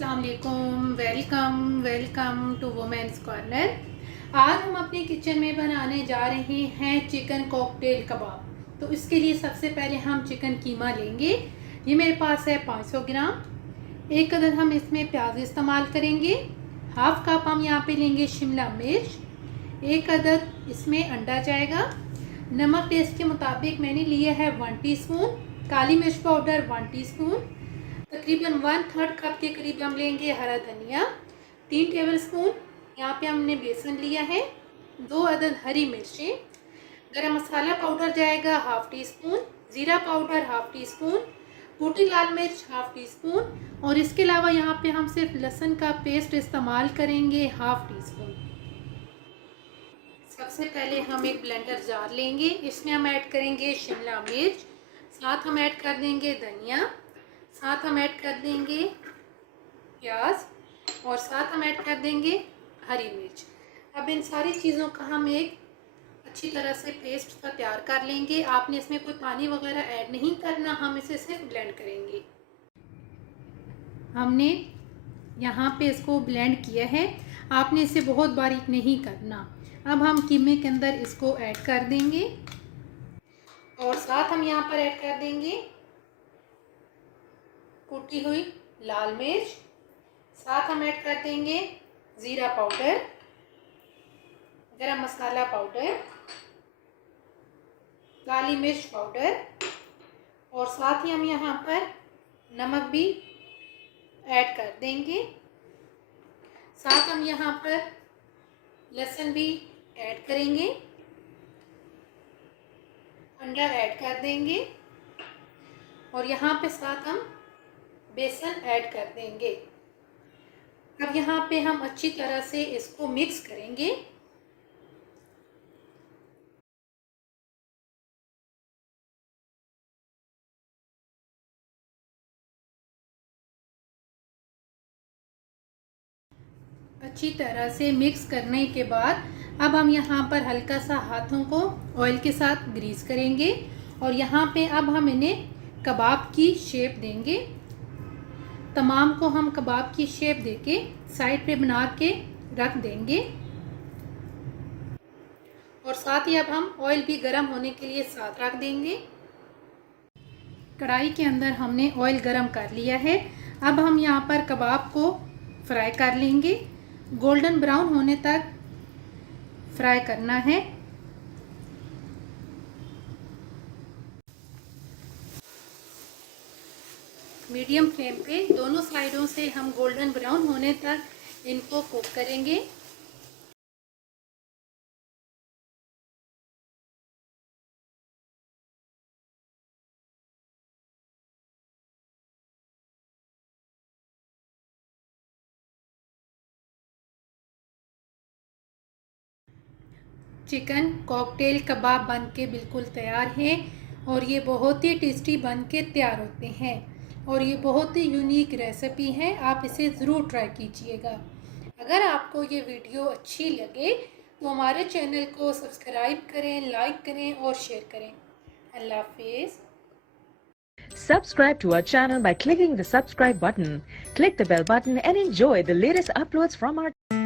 अस्सलाम वालेकुम, welcome to women's corner. आज हम अपने किचन में बनाने जा रहे हैं चिकन कॉकटेल कबाब। तो इसके लिए सबसे पहले हम चिकन कीमा लेंगे। ये मेरे पास है 500 ग्राम। एक अदद हम इसमें प्याज इस्तेमाल करेंगे। हाफ कप हम यहाँ पे लेंगे शिमला मिर्च। एक अदद इसमें अंडा जाएगा। नमक टेस्ट के मुताबिक मैंने लिया है 1 टीस्पून। काली मिर्च पाउडर 1 टीस्पून। तकरीबन 1/3 कप के करीब हम लेंगे हरा धनिया। 3 टेबलस्पून यहाँ पे हमने बेसन लिया है। 2 अदद हरी मिर्चें। गरम मसाला पाउडर जाएगा 1/2 टीस्पून। ज़ीरा पाउडर 1/2 टीस्पून। कुटी लाल मिर्च 1/2 टीस्पून। और इसके अलावा यहाँ पे हम सिर्फ लहसुन का पेस्ट इस्तेमाल करेंगे 1/2 टीस्पून। सबसे पहले हम एक ब्लेंडर जार लेंगे। इसमें हम ऐड करेंगे शिमला मिर्च, साथ हम ऐड कर देंगे धनिया, साथ हम ऐड कर देंगे प्याज और साथ हम ऐड कर देंगे हरी मिर्च। अब इन सारी चीज़ों का हम एक अच्छी तरह से पेस्ट सा तैयार कर लेंगे। आपने इसमें कोई पानी वगैरह ऐड नहीं करना, हम इसे सिर्फ ब्लेंड करेंगे। हमने यहाँ पे इसको ब्लेंड किया है, आपने इसे बहुत बारीक नहीं करना। अब हम कीमे के अंदर इसको ऐड कर देंगे और साथ हम यहाँ पर ऐड कर देंगे कुटी हुई लाल मिर्च, साथ हम ऐड कर देंगे ज़ीरा पाउडर, गरम मसाला पाउडर, काली मिर्च पाउडर और साथ ही हम यहाँ पर नमक भी ऐड कर देंगे। साथ हम यहाँ पर लहसुन भी ऐड करेंगे, अंडा ऐड कर देंगे और यहाँ पे साथ हम बेसन ऐड कर देंगे। अब यहाँ पे हम अच्छी तरह से इसको मिक्स करेंगे। अच्छी तरह से मिक्स करने के बाद अब हम यहाँ पर हल्का सा हाथों को ऑयल के साथ ग्रीस करेंगे और यहाँ पे अब हम इन्हें कबाब की शेप देंगे। तमाम को हम कबाब की शेप देके साइड पे बना के रख देंगे और साथ ही अब हम ऑयल भी गर्म होने के लिए साथ रख देंगे। कढ़ाई के अंदर हमने ऑयल गर्म कर लिया है। अब हम यहाँ पर कबाब को फ्राई कर लेंगे। गोल्डन ब्राउन होने तक फ्राई करना है। मीडियम फ्लेम पे दोनों साइडों से हम गोल्डन ब्राउन होने तक इनको कुक करेंगे। चिकन कॉकटेल कबाब बन के बिल्कुल तैयार है और ये बहुत ही टेस्टी बन के तैयार होते हैं और ये बहुत ही यूनिक रेसिपी है। आप इसे ज़रूर ट्राई कीजिएगा। अगर आपको ये वीडियो अच्छी लगे तो हमारे चैनल को सब्सक्राइब करें, लाइक करें और शेयर करें। अल्लाह हाफिज़। Subscribe to our channel by clicking the subscribe button. Click the bell button and enjoy the latest uploads from our